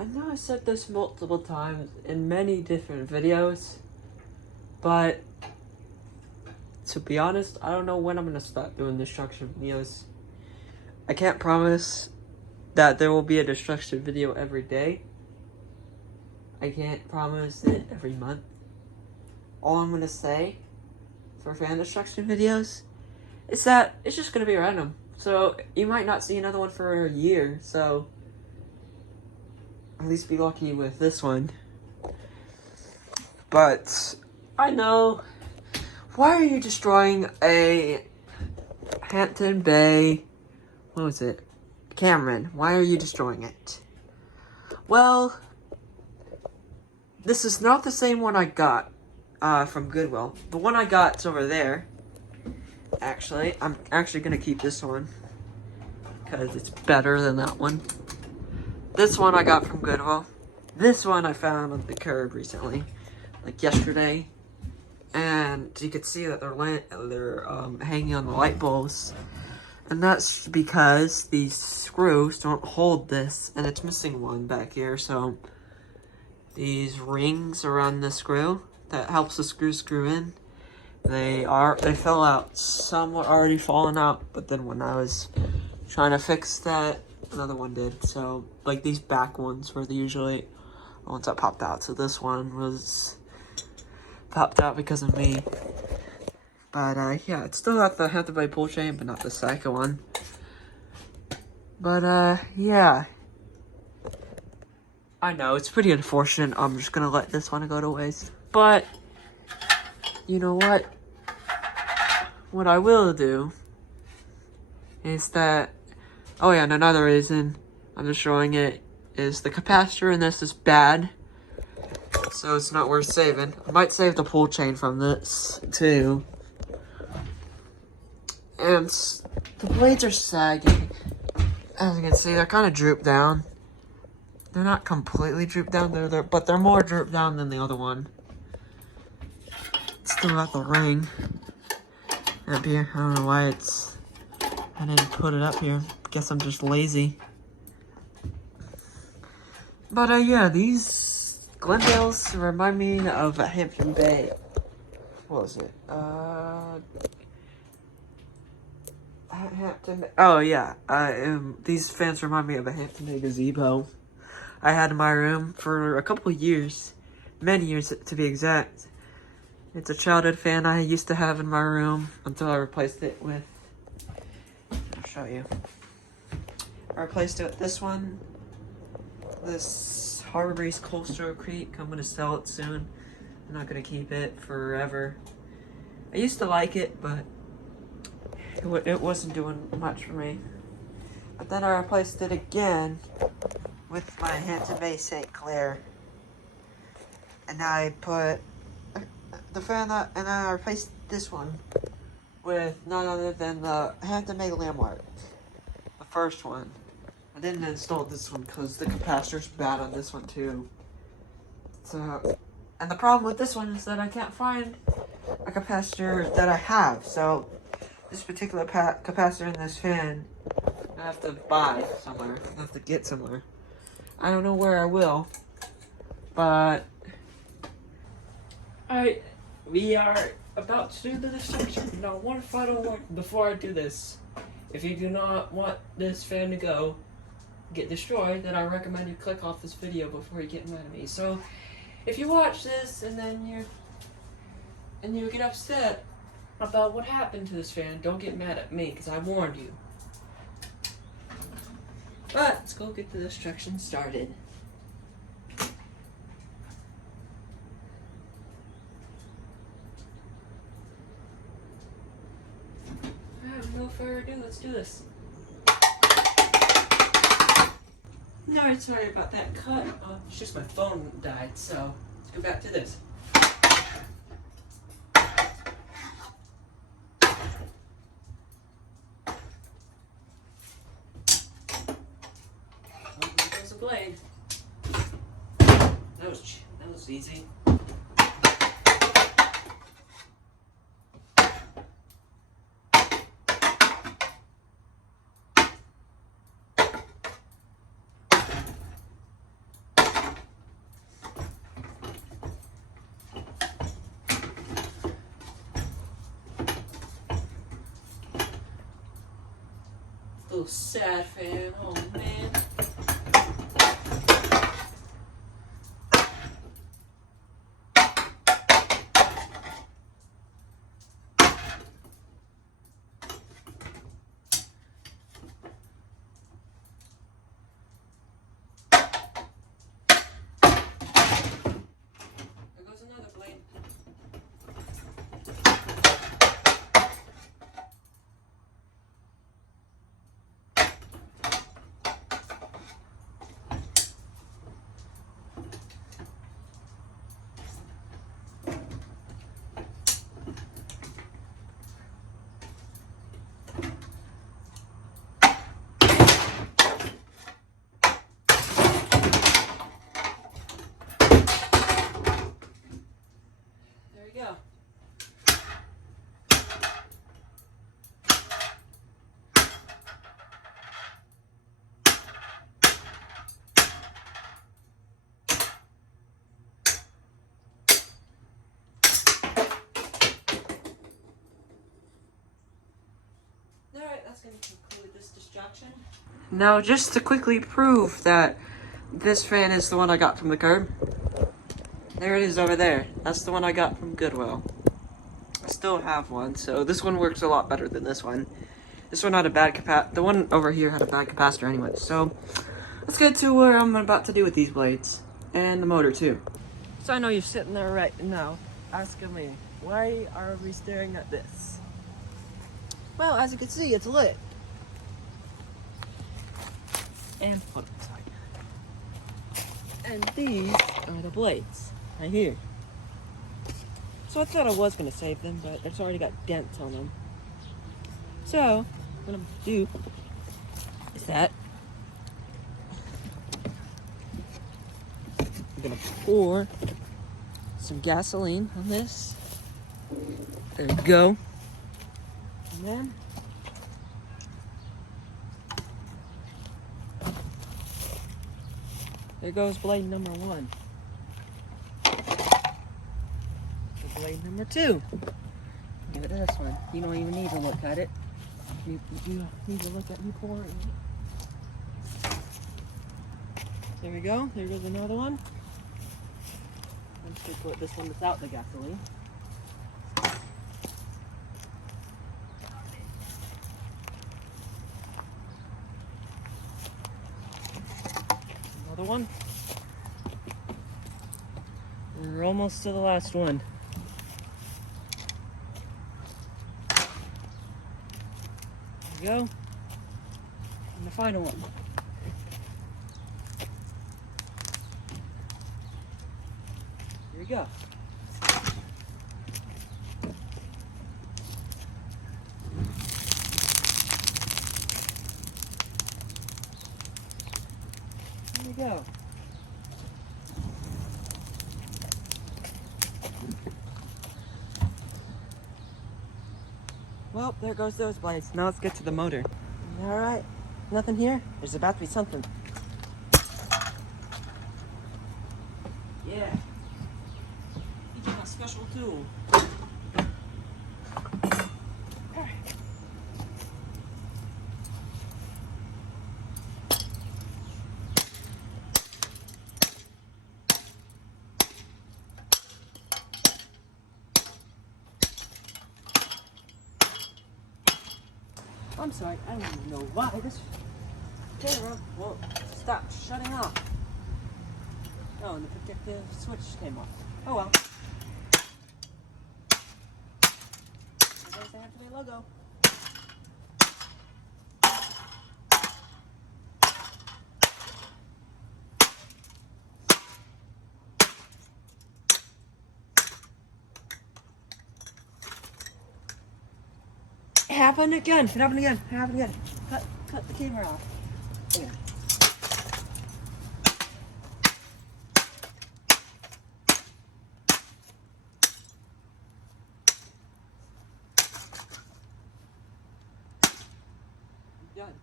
I know I said this multiple times in many different videos, but to be honest, I don't know when I'm gonna start doing destruction videos. I can't promise that there will be a destruction video every day. I can't promise it every month. All I'm gonna say for fan destruction videos is that it's just gonna be random. So you might not see another one for a year, so at least be lucky with this one. But I know, why are you destroying a Hampton Bay, what was it? Cameron, why are you destroying it? Well, this is not the same one I got from Goodwill. The one I got's over there. Actually, I'm actually gonna keep this one because it's better than that one. This one I got from Goodwill. This one I found on the curb recently, like yesterday. And you could see that they're hanging on the light bulbs. And that's because these screws don't hold this, and it's missing one back here, so these rings around the screw that helps the screw in, they fell out. Some were already falling out, but then when I was trying to fix that, another one did. So like these back ones were usually the ones that popped out, so this one was popped out because of me. But yeah, it's still got the Hampton Bay pull chain, but not the second one. But yeah, I know it's pretty unfortunate. I'm just gonna let this one go to waste. But you know what? What I will do is that, oh yeah, and another reason I'm destroying it is the capacitor in this is bad, so it's not worth saving. I might save the pull chain from this too. And the blades are sagging. As you can see, they're kind of drooped down. They're not completely drooped down, but they're more drooped down than the other one. It's still got the ring up here. I don't know why I didn't put it up here. Guess I'm just lazy. But yeah, these Glendales remind me of Hampton Bay. What was it? Hampton. Oh yeah. These fans remind me of a Hampton Bay gazebo I had in my room for a couple years, many years to be exact. It's a childhood fan I used to have in my room until I replaced it with. I'll show you. I replaced it with this one. This Harbor Breeze Coastal Creek. I'm gonna sell it soon. I'm not gonna keep it forever. I used to like it, but it wasn't doing much for me. But then I replaced it again with my Hampton Bay St. Clair. And I put the fan that, and I replaced this one with none other than the Hampton Bay Landmark. The first one. I didn't install this one because the capacitor's bad on this one too. So, and the problem with this one is that I can't find a capacitor that I have. So this particular capacitor in this fan, I have to buy somewhere. I have to get somewhere. I don't know where I will, but we are about to do the destruction. Now, one final word before I do this. If you do not want this fan to get destroyed, then I recommend you click off this video before you get mad at me. So, if you watch this and then you get upset about what happened to this fan, don't get mad at me because I warned you. But let's go get the destruction started. No further ado, let's do this. No, sorry about that cut. It's just my phone died, so let's go back to this. Oh, there goes the blade. That was easy. little sad fan. Oh man. There goes another blade. There we go. Alright, that's going to conclude this distraction. Now, just to quickly prove that this fan is the one I got from the curb. There it is over there. That's the one I got from Goodwill. I still have one, so this one works a lot better than this one. This one had a bad the one over here had a bad capacitor anyway. So, let's get to what I'm about to do with these blades. And the motor too. So I know you're sitting there right now, asking me, why are we staring at this? Well, as you can see, it's lit. And put it aside. And these are the blades, right here. So I thought I was gonna save them, but it's already got dents on them. So, what I'm gonna do is that I'm gonna pour some gasoline on this. There you go. And then there goes blade number 1. The blade number 2. Give it to this one. You don't even need to look at it. You need to look at me pouring it. There we go. There goes another one. Let's just put this one without the gasoline. Another one. We're almost to the last one. There we go. And the final one. Here we go. There we go. Well, there goes those blades. Now let's get to the motor. Alright, nothing here? There's about to be something. Yeah. You get my special tool. Alright. I'm sorry, I don't even know why this camera won't stop shutting off. Oh, and the protective switch came off. Oh well. There's the Happy logo. It happened again. It happened again. It happened again. Cut the camera off. Okay. Done.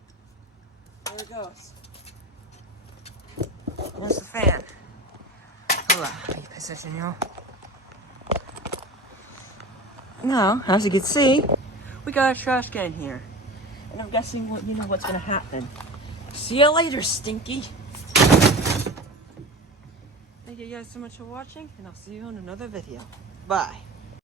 There it goes. There's the fan. Hola, hay position, yo. Now, as you can see, we got a trash can here. And I'm guessing what you know what's gonna happen. See you later, Stinky. Thank you guys so much for watching, and I'll see you in another video. Bye.